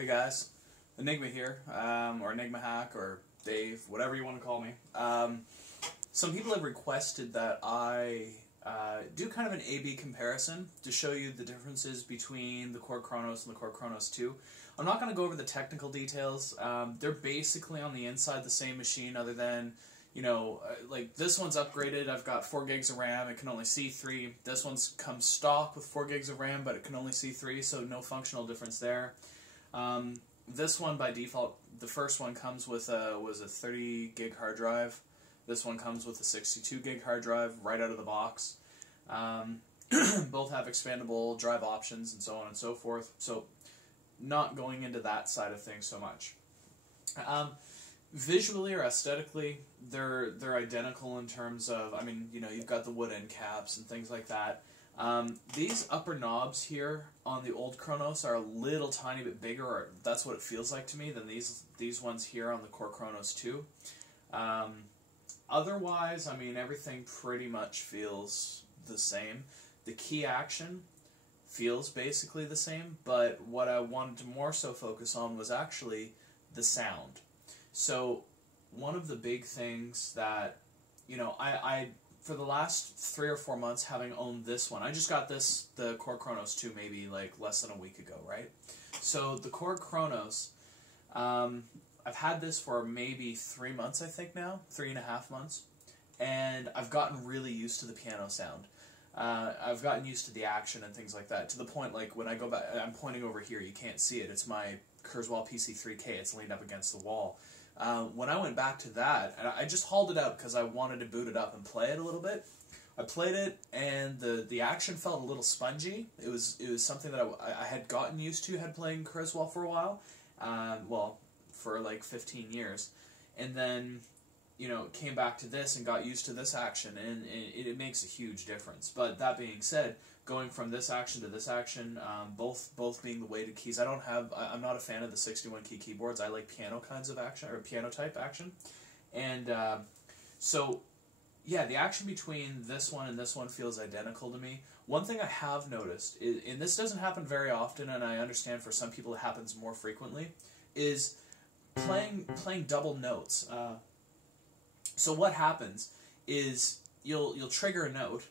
Hey guys, Enigma here, or Enigma Hack, or Dave, whatever you want to call me. Some people have requested that I do kind of an A-B comparison to show you the differences between the Korg Kronos and the Korg Kronos2. I'm not going to go over the technical details. They're basically on the inside the same machine, other than, you know, like this one's upgraded. I've got 4 gigs of RAM. It can only see 3. This one's comes stock with 4 gigs of RAM, but it can only see 3, so no functional difference there. This one by default, the first one comes with a 30 gig hard drive. This one comes with a 62 gig hard drive right out of the box. Both have expandable drive options and so on and so forth. So not going into that side of things so much. Visually or aesthetically, they're identical in terms of, I mean, you know, you've got the wood end caps and things like that. These upper knobs here on the old Kronos are a little tiny bit bigger, or that's what it feels like to me, than these ones here on the Korg Kronos2. Otherwise, I mean, everything pretty much feels the same. The key action feels basically the same, but what I wanted to more so focus on was actually the sound. So one of the big things that, you know, I for the last 3 or 4 months, having owned this one, I just got the Korg Kronos2 maybe like less than a week ago, right? So the Korg Kronos, I've had this for maybe 3 months, I think now, 3.5 months, and I've gotten really used to the piano sound. I've gotten used to the action and things like that, to the point, like, when I go back, I'm pointing over here, you can't see it, it's my Kurzweil PC3K, it's leaned up against the wall. When I went back to that, and I just hauled it out because I wanted to boot it up and play it a little bit. I played it, and the action felt a little spongy. It was something that I had gotten used to, had playing Kurzweil for a while, well, for like 15 years, and then, you know, came back to this and got used to this action, and it makes a huge difference. But that being said, going from this action to this action, both being the weighted keys, I'm not a fan of the 61 key keyboards. I like piano kinds of action, or piano type action, and so yeah, the action between this one and this one feels identical to me. One thing I have noticed, and this doesn't happen very often, and I understand for some people it happens more frequently, is playing double notes. So what happens is you'll trigger a note,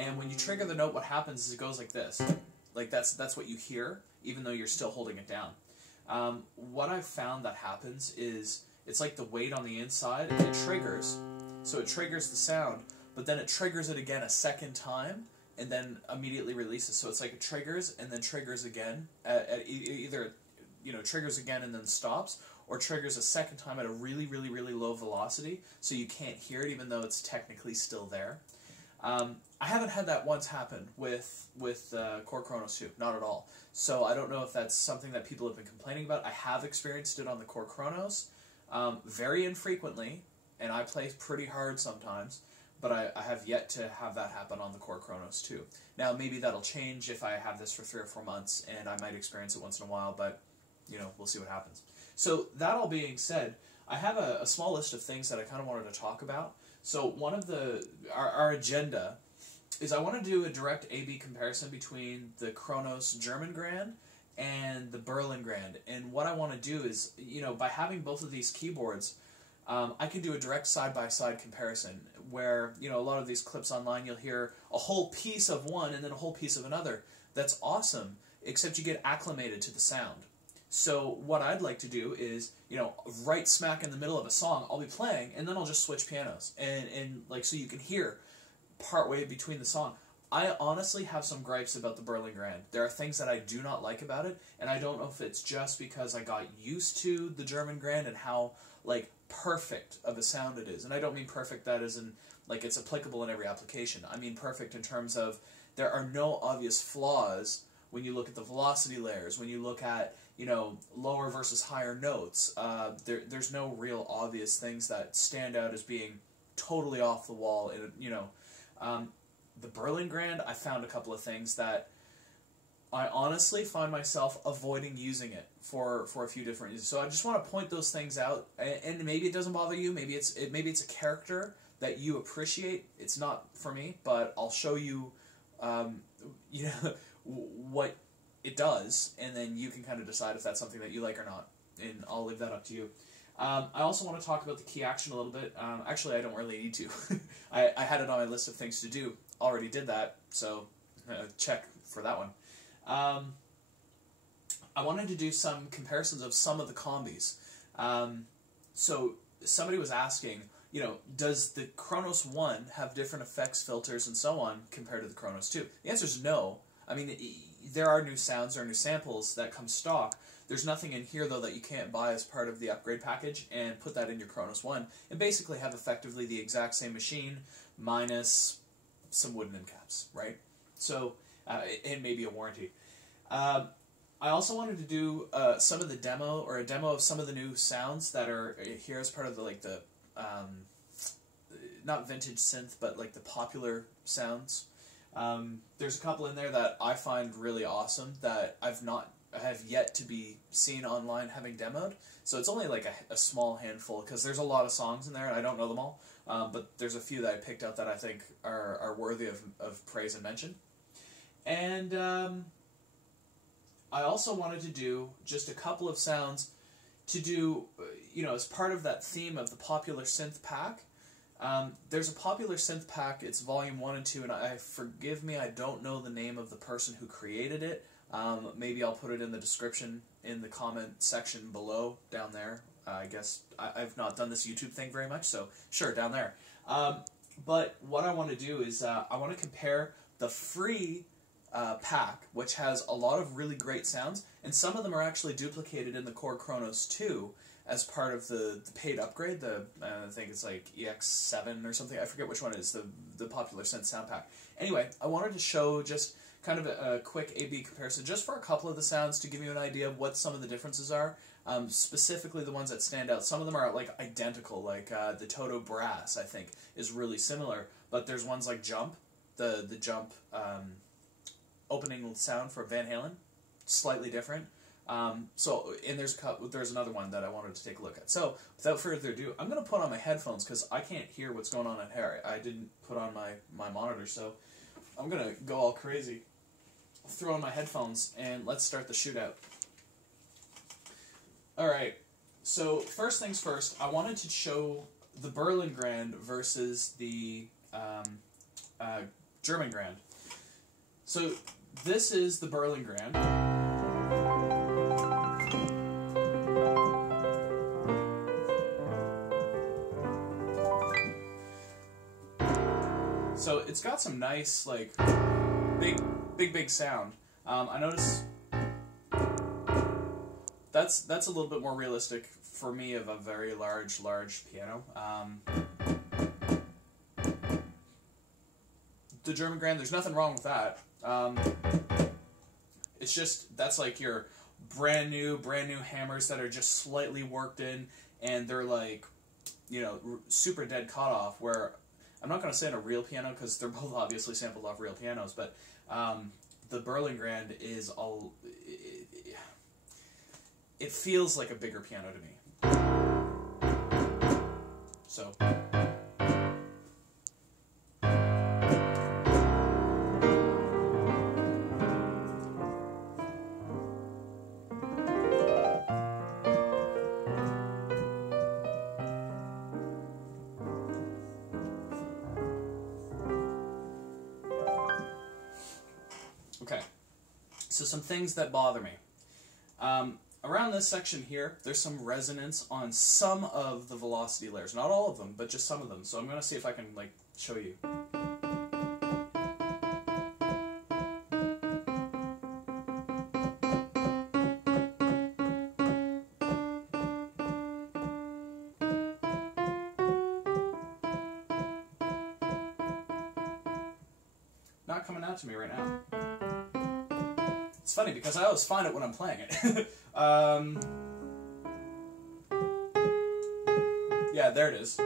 and when you trigger the note, what happens is it goes like this. Like that's what you hear, even though you're still holding it down. What I've found that happens is it's like the weight on the inside, and it triggers. So it triggers the sound, but then it triggers it again a second time, and then immediately releases. So it's like it triggers and then triggers again at either, you know, triggers again and then stops, or triggers a second time at a really, really, really low velocity, so you can't hear it even though it's technically still there. I haven't had that once happen with Korg Kronos2, not at all. So I don't know if that's something that people have been complaining about. I have experienced it on the Korg Kronos, very infrequently, and I play pretty hard sometimes, but I have yet to have that happen on the Korg Kronos2. Now, maybe that'll change if I have this for 3 or 4 months, and I might experience it once in a while, but, you know, we'll see what happens. So, that all being said, I have a small list of things that I kind of wanted to talk about. So, one of our agenda is I want to do a direct A-B comparison between the Kronos German Grand and the Berlin Grand. And what I want to do is, you know, by having both of these keyboards, I can do a direct side-by-side comparison where, you know, a lot of these clips online, you'll hear a whole piece of one and then a whole piece of another. That's awesome, except you get acclimated to the sound. So what I'd like to do is, you know, right smack in the middle of a song, I'll be playing, and then I'll just switch pianos, and like, so you can hear partway between the song. I honestly have some gripes about the Berlin Grand. There are things that I do not like about it, and I don't know if it's just because I got used to the German Grand and how, like, perfect of a sound it is. And I don't mean perfect that as in, like, it's applicable in every application. I mean perfect in terms of there are no obvious flaws when you look at the velocity layers, when you look at, you know, lower versus higher notes. There's no real obvious things that stand out as being totally off the wall. You know, the Berlin Grand, I found a couple of things that I honestly find myself avoiding using it for a few different reasons. So I just want to point those things out, and maybe it doesn't bother you. Maybe it's a character that you appreciate. It's not for me, but I'll show you, you know, what it does, and then you can kind of decide if that's something that you like or not, and I'll leave that up to you. I also want to talk about the key action a little bit. Actually, I don't really need to. I had it on my list of things to do. Already did that, so check for that one. I wanted to do some comparisons of some of the combis. So somebody was asking, you know, does the Kronos 1 have different effects, filters, and so on compared to the Kronos 2? The answer is no. I mean, there are new sounds, there are new samples that come stock. There's nothing in here, though, that you can't buy as part of the upgrade package and put that in your Kronos 1 and basically have effectively the exact same machine minus some wooden end caps, right? So, and maybe a warranty. I also wanted to do some of the demo, or a demo of some of the new sounds that are here as part of the, like, the, not vintage synth, but like the popular sounds. There's a couple in there that I find really awesome that I have yet to be seen online having demoed. So it's only like a small handful, because there's a lot of songs in there and I don't know them all. But there's a few that I picked out that I think are worthy of praise and mention. And I also wanted to do just a couple of sounds to do, you know, as part of that theme of the popular synth pack. There's a popular synth pack, it's volume 1 and 2, and forgive me, I don't know the name of the person who created it. Maybe I'll put it in the description in the comment section below, down there. I guess I've not done this YouTube thing very much, so sure, down there. But what I want to do is I want to compare the free pack, which has a lot of really great sounds, and some of them are actually duplicated in the Korg Kronos 2 as part of the paid upgrade. I think it's like EX7 or something. I forget which one it is, the popular synth sound pack. Anyway, I wanted to show just kind of a quick A/B comparison just for a couple of the sounds to give you an idea of what some of the differences are. Specifically the ones that stand out. Some of them are like identical, like the Toto Brass, I think, is really similar, but there's ones like Jump, the Jump opening sound for Van Halen, slightly different. And there's another one that I wanted to take a look at. So, without further ado, I'm going to put on my headphones because I can't hear what's going on in here. I didn't put on my monitor, so I'm going to go all crazy. Throw on my headphones, and let's start the shootout. Alright, so first things first, I wanted to show the Berlin Grand versus the German Grand. So, this is the Berlin Grand. So it's got some nice, like, big sound. I notice that's a little bit more realistic for me of a very large piano. The German Grand, there's nothing wrong with that. It's just, that's like your brand new hammers that are just slightly worked in, and they're like, you know, super dead cut off, where I'm not going to say on a real piano because they're both obviously sampled off real pianos, but the Berlin Grand is all, it feels like a bigger piano to me. So. Okay, so some things that bother me. Around this section here, there's some resonance on some of the velocity layers. Not all of them, but just some of them. So I'm going to see if I can, like, show you. Not coming out to me right now. It's funny because I always find it when I'm playing it. Yeah, there it is.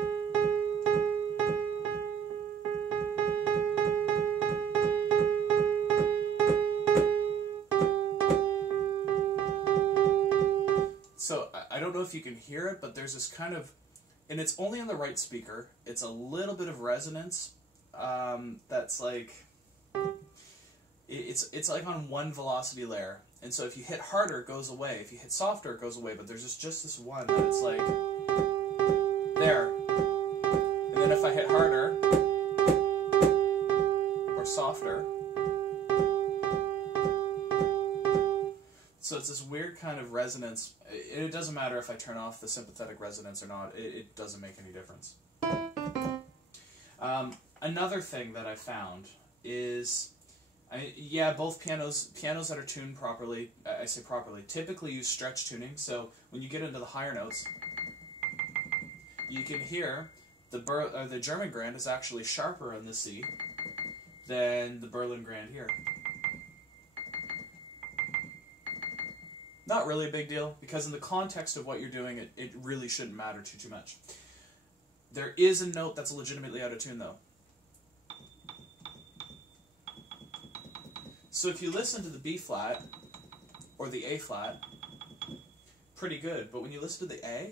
So, I don't know if you can hear it, but there's this kind of, and it's only on the right speaker, it's a little bit of resonance, that's like, it's like on one velocity layer. And so if you hit harder, it goes away. If you hit softer, it goes away. But there's just this one that it's like there. And then if I hit harder or softer, so it's this weird kind of resonance. It doesn't matter if I turn off the sympathetic resonance or not. It doesn't make any difference. Another thing that I found is, yeah, both pianos that are tuned properly, I say properly, typically use stretch tuning. So when you get into the higher notes, you can hear the German grand is actually sharper on the C than the Berlin grand here. Not really a big deal, because in the context of what you're doing, it really shouldn't matter too much. There is a note that's legitimately out of tune, though. So if you listen to the B flat, or the A flat, pretty good, but when you listen to the A,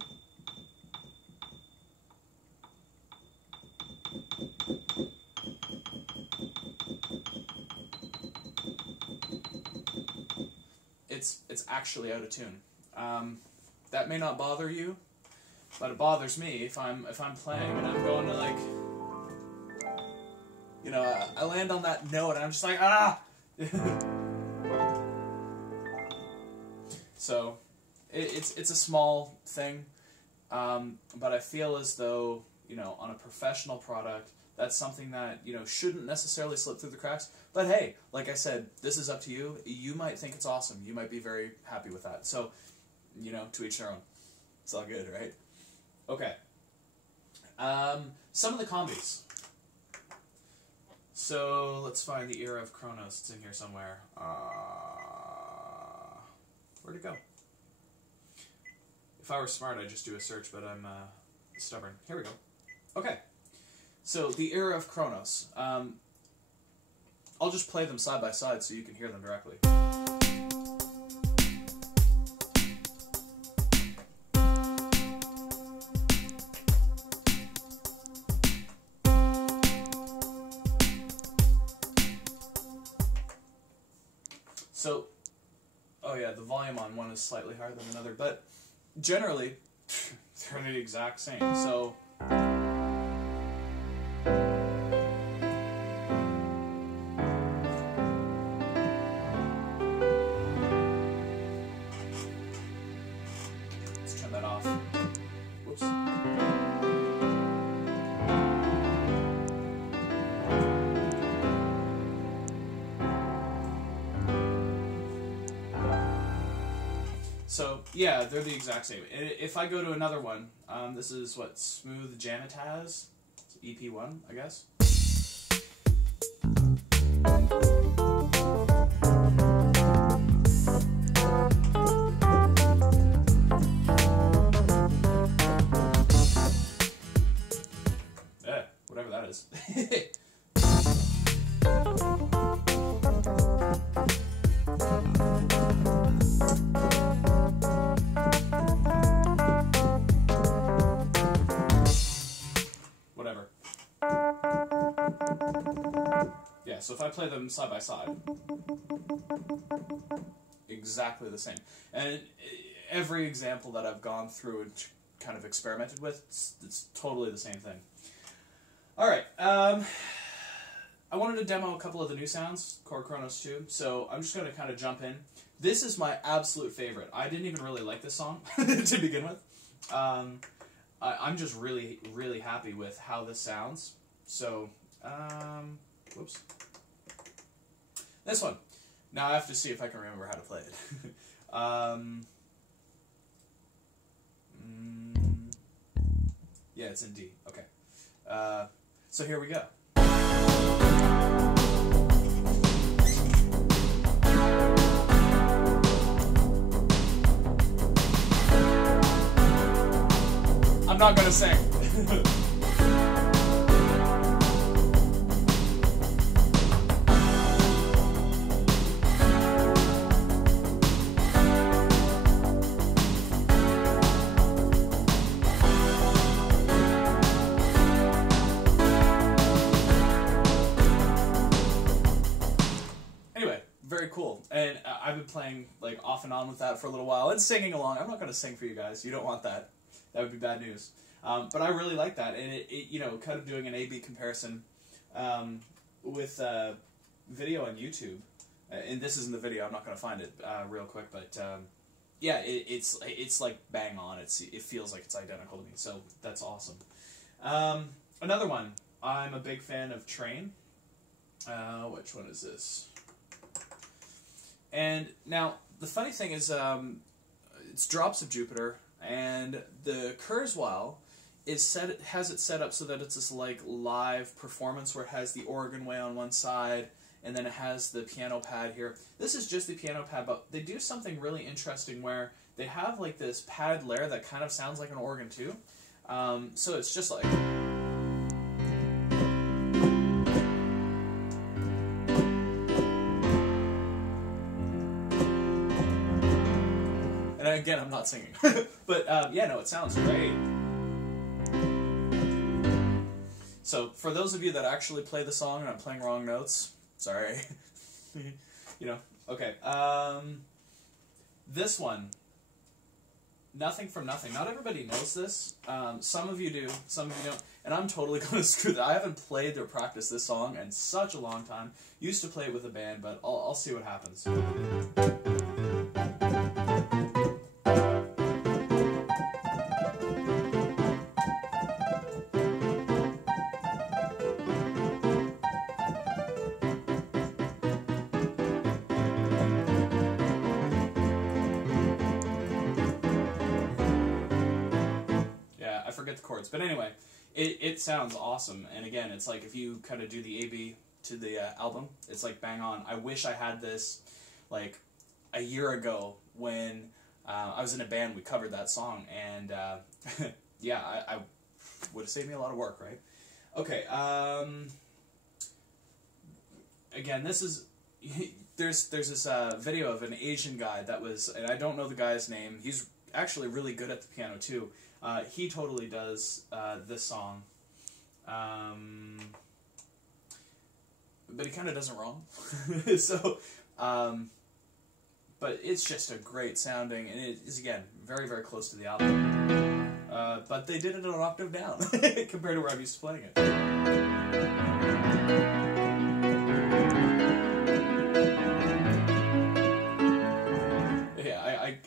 it's actually out of tune. That may not bother you, but it bothers me if I'm playing and I'm going to, like, you know, I land on that note and I'm just like, ah. So it's a small thing, but I feel as though, you know, on a professional product, that's something that, you know, shouldn't necessarily slip through the cracks. But hey, like I said, this is up to you. You might think it's awesome. You might be very happy with that. So, you know, to each their own. It's all good, right? Okay. Some of the combis. So let's find the era of Kronos. It's in here somewhere. Where'd it go? If I were smart, I'd just do a search, but I'm stubborn. Here we go. Okay. So the era of Kronos. I'll just play them side by side so you can hear them directly. So, oh yeah, the volume on one is slightly higher than another, but generally, they're the exact same. So, let's turn that off. Whoops. So, yeah, they're the exact same. If I go to another one, this is what, Smooth Janitaz? It's EP1, I guess. Whatever that is. Whatever. Yeah, so if I play them side by side, exactly the same. And every example that I've gone through and kind of experimented with, it's totally the same thing. Alright, I wanted to demo a couple of the new sounds, Korg Kronos 2, so I'm just going to kind of jump in. This is my absolute favorite. I didn't even really like this song to begin with. I'm just really, really happy with how this sounds. So, whoops. This one. Now I have to see if I can remember how to play it. Yeah, it's in D. Okay. So here we go. I'm not gonna sing. Anyway, been playing like off and on with that for a little while and singing along. I'm not going to sing for you guys. You don't want that. That would be bad news. But I really like that, and it you know, kind of doing an A/B comparison with video on YouTube. And this isn't the video. I'm not going to find it real quick, but yeah, it's like bang on. It feels like it's identical to me, so that's awesome. Another one. I'm a big fan of Train. Which one is this? And now the funny thing is, it's Drops of Jupiter, and the Kurzweil has it set up so that it's this like live performance where it has the organ way on one side, and then it has the piano pad here. This is just the piano pad, but they do something really interesting where they have like this pad layer that kind of sounds like an organ too. So it's just like... And again, I'm not singing. But yeah, no, it sounds great. So for those of you that actually play the song and I'm playing wrong notes, sorry. You know, okay. This one, Nothing from Nothing. Not everybody knows this. Some of you do, some of you don't. And I'm totally going to screw that. I haven't played or practiced this song in such a long time. Used to play it with a band, but I'll see what happens. I forget the chords, but anyway, it sounds awesome. And again, it's like if you kind of do the A/B to the album, it's like bang on. I wish I had this like a year ago when I was in a band. We covered that song, and yeah, I would have saved me a lot of work, right? Okay. Again, this is there's this video of an Asian guy that was, and I don't know the guy's name. He's actually really good at the piano too. He totally does this song, but he kind of does it wrong. So, but it's just a great sounding, and it is, again, very, very close to the album. But they did it an octave down compared to where I'm used to playing it.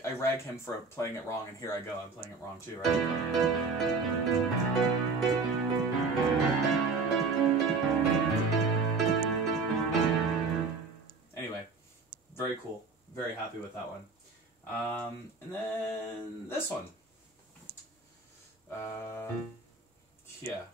I rag him for playing it wrong, and here I go, I'm playing it wrong too, right? Anyway, very cool. Very happy with that one. And then this one. Yeah.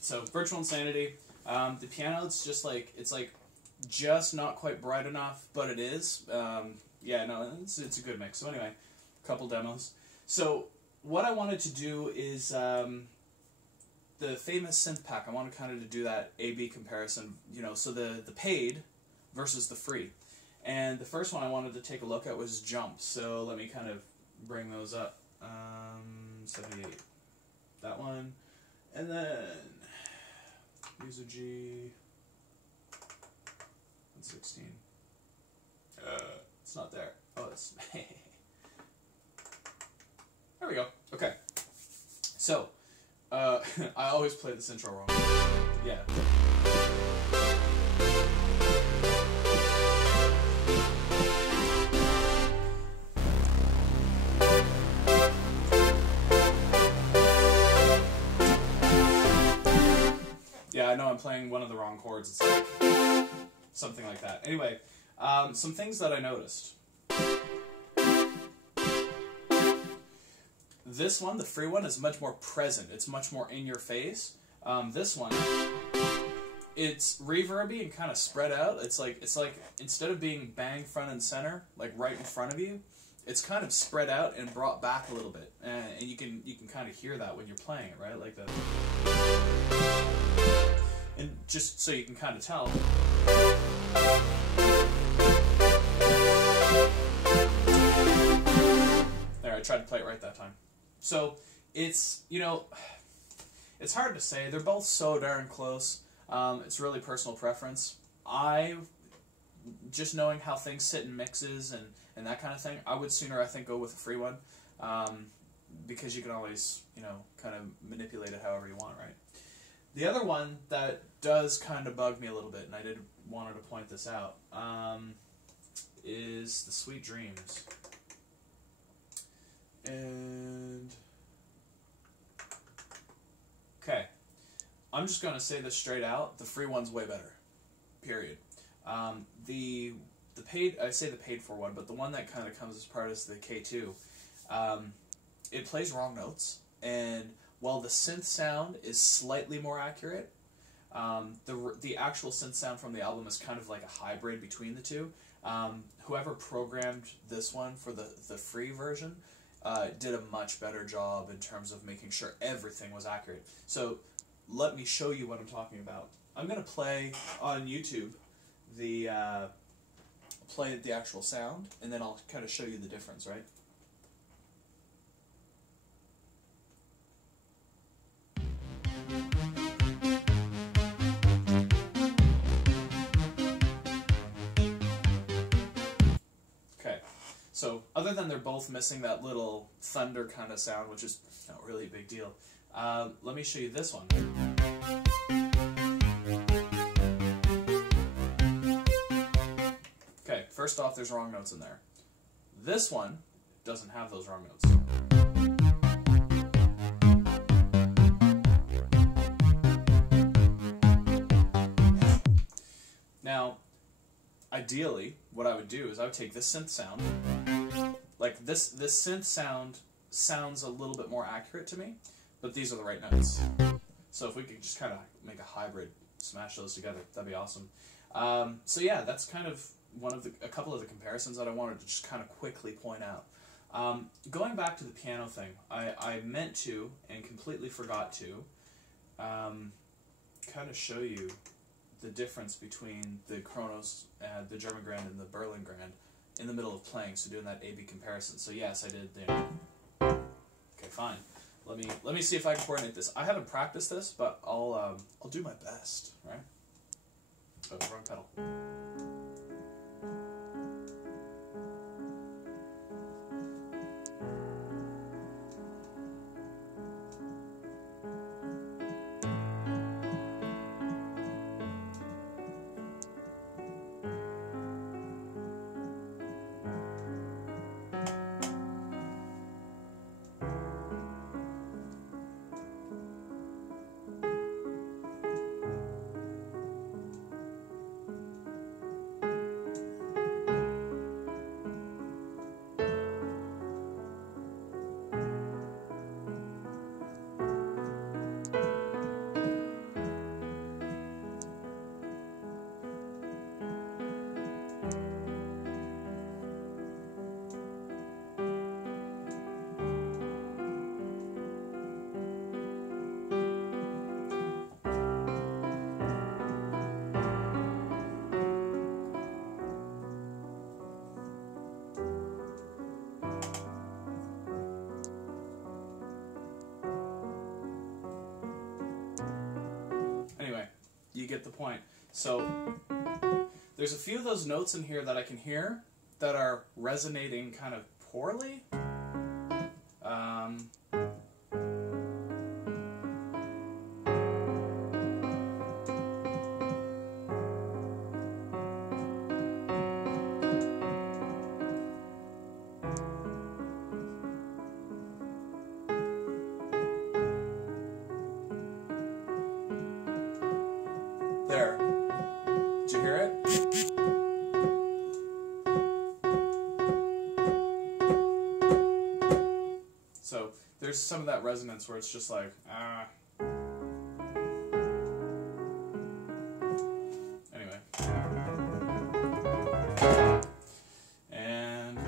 So Virtual Insanity, the piano, it's like just not quite bright enough, but it is. Yeah, no, it's a good mix. So anyway, a couple demos. So what I wanted to do is the famous synth pack. I wanted kind of to do that A/B comparison, you know, so the paid versus the free. And the first one I wanted to take a look at was Jump. So let me kind of bring those up. 78, that one, and then use a G, 116. It's not there. Oh, it's... There we go. Okay. So, I always play this intro wrong. Yeah. Yeah, I know I'm playing one of the wrong chords. It's like something like that. Anyway, some things that I noticed. This one, the free one, is much more present. It's much more in your face. This one, it's reverby and kind of spread out. It's like instead of being bang front and center, like right in front of you, it's kind of spread out and brought back a little bit. And you can kind of hear that when you're playing it, right? Like that. And just so you can kind of tell. There, I tried to play it right that time. So it's, you know, it's hard to say. They're both so darn close. It's really personal preference. Just knowing how things sit in mixes and that kind of thing, I would sooner, I think, go with a free one, because you can always, you know, kind of manipulate it however you want, right? The other one that does kind of bug me a little bit, and I did wanted to point this out, is the Sweet Dreams. And okay, I'm just going to say this straight out: the free one's way better. Period. The paid, I say the paid for one, but the one that kind of comes as part is the K2. It plays wrong notes, and while the synth sound is slightly more accurate, the actual synth sound from the album is kind of like a hybrid between the two. Whoever programmed this one for the free version did a much better job in terms of making sure everything was accurate. So let me show you what I'm talking about. I'm going to play on YouTube the actual sound, and then I'll kind of show you the difference, right? Okay, so other than they're both missing that little thunder kind of sound, which is not really a big deal, let me show you this one. Okay, first off, there's wrong notes in there. This one doesn't have those wrong notes. Now, ideally, what I would do is I would take this synth sound, like this synth sound sounds a little bit more accurate to me, but these are the right notes. So if we could just kind of make a hybrid, smash those together, that'd be awesome. So yeah, that's kind of a couple of the comparisons that I wanted to just kind of quickly point out. Going back to the piano thing, I meant to and completely forgot to kind of show you the difference between the Kronos, the German Grand, and the Berlin Grand in the middle of playing. So doing that A/B comparison. So yes, I did. Okay, fine. Let me see if I can coordinate this. I haven't practiced this, but I'll do my best. Right? Oh, wrong pedal. You get the point. So there's a few of those notes in here that I can hear that are resonating kind of poorly. There. Did you hear it? So there's some of that resonance where it's just like, ah. Anyway. And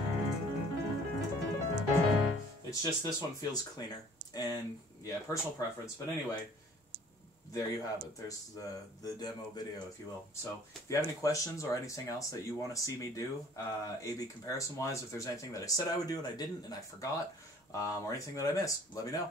it's just this one feels cleaner. And yeah, personal preference. But anyway, there you have it. There's the demo video, if you will. So if you have any questions or anything else that you want to see me do, A/B comparison-wise, if there's anything that I said I would do and I didn't and I forgot, or anything that I missed, let me know.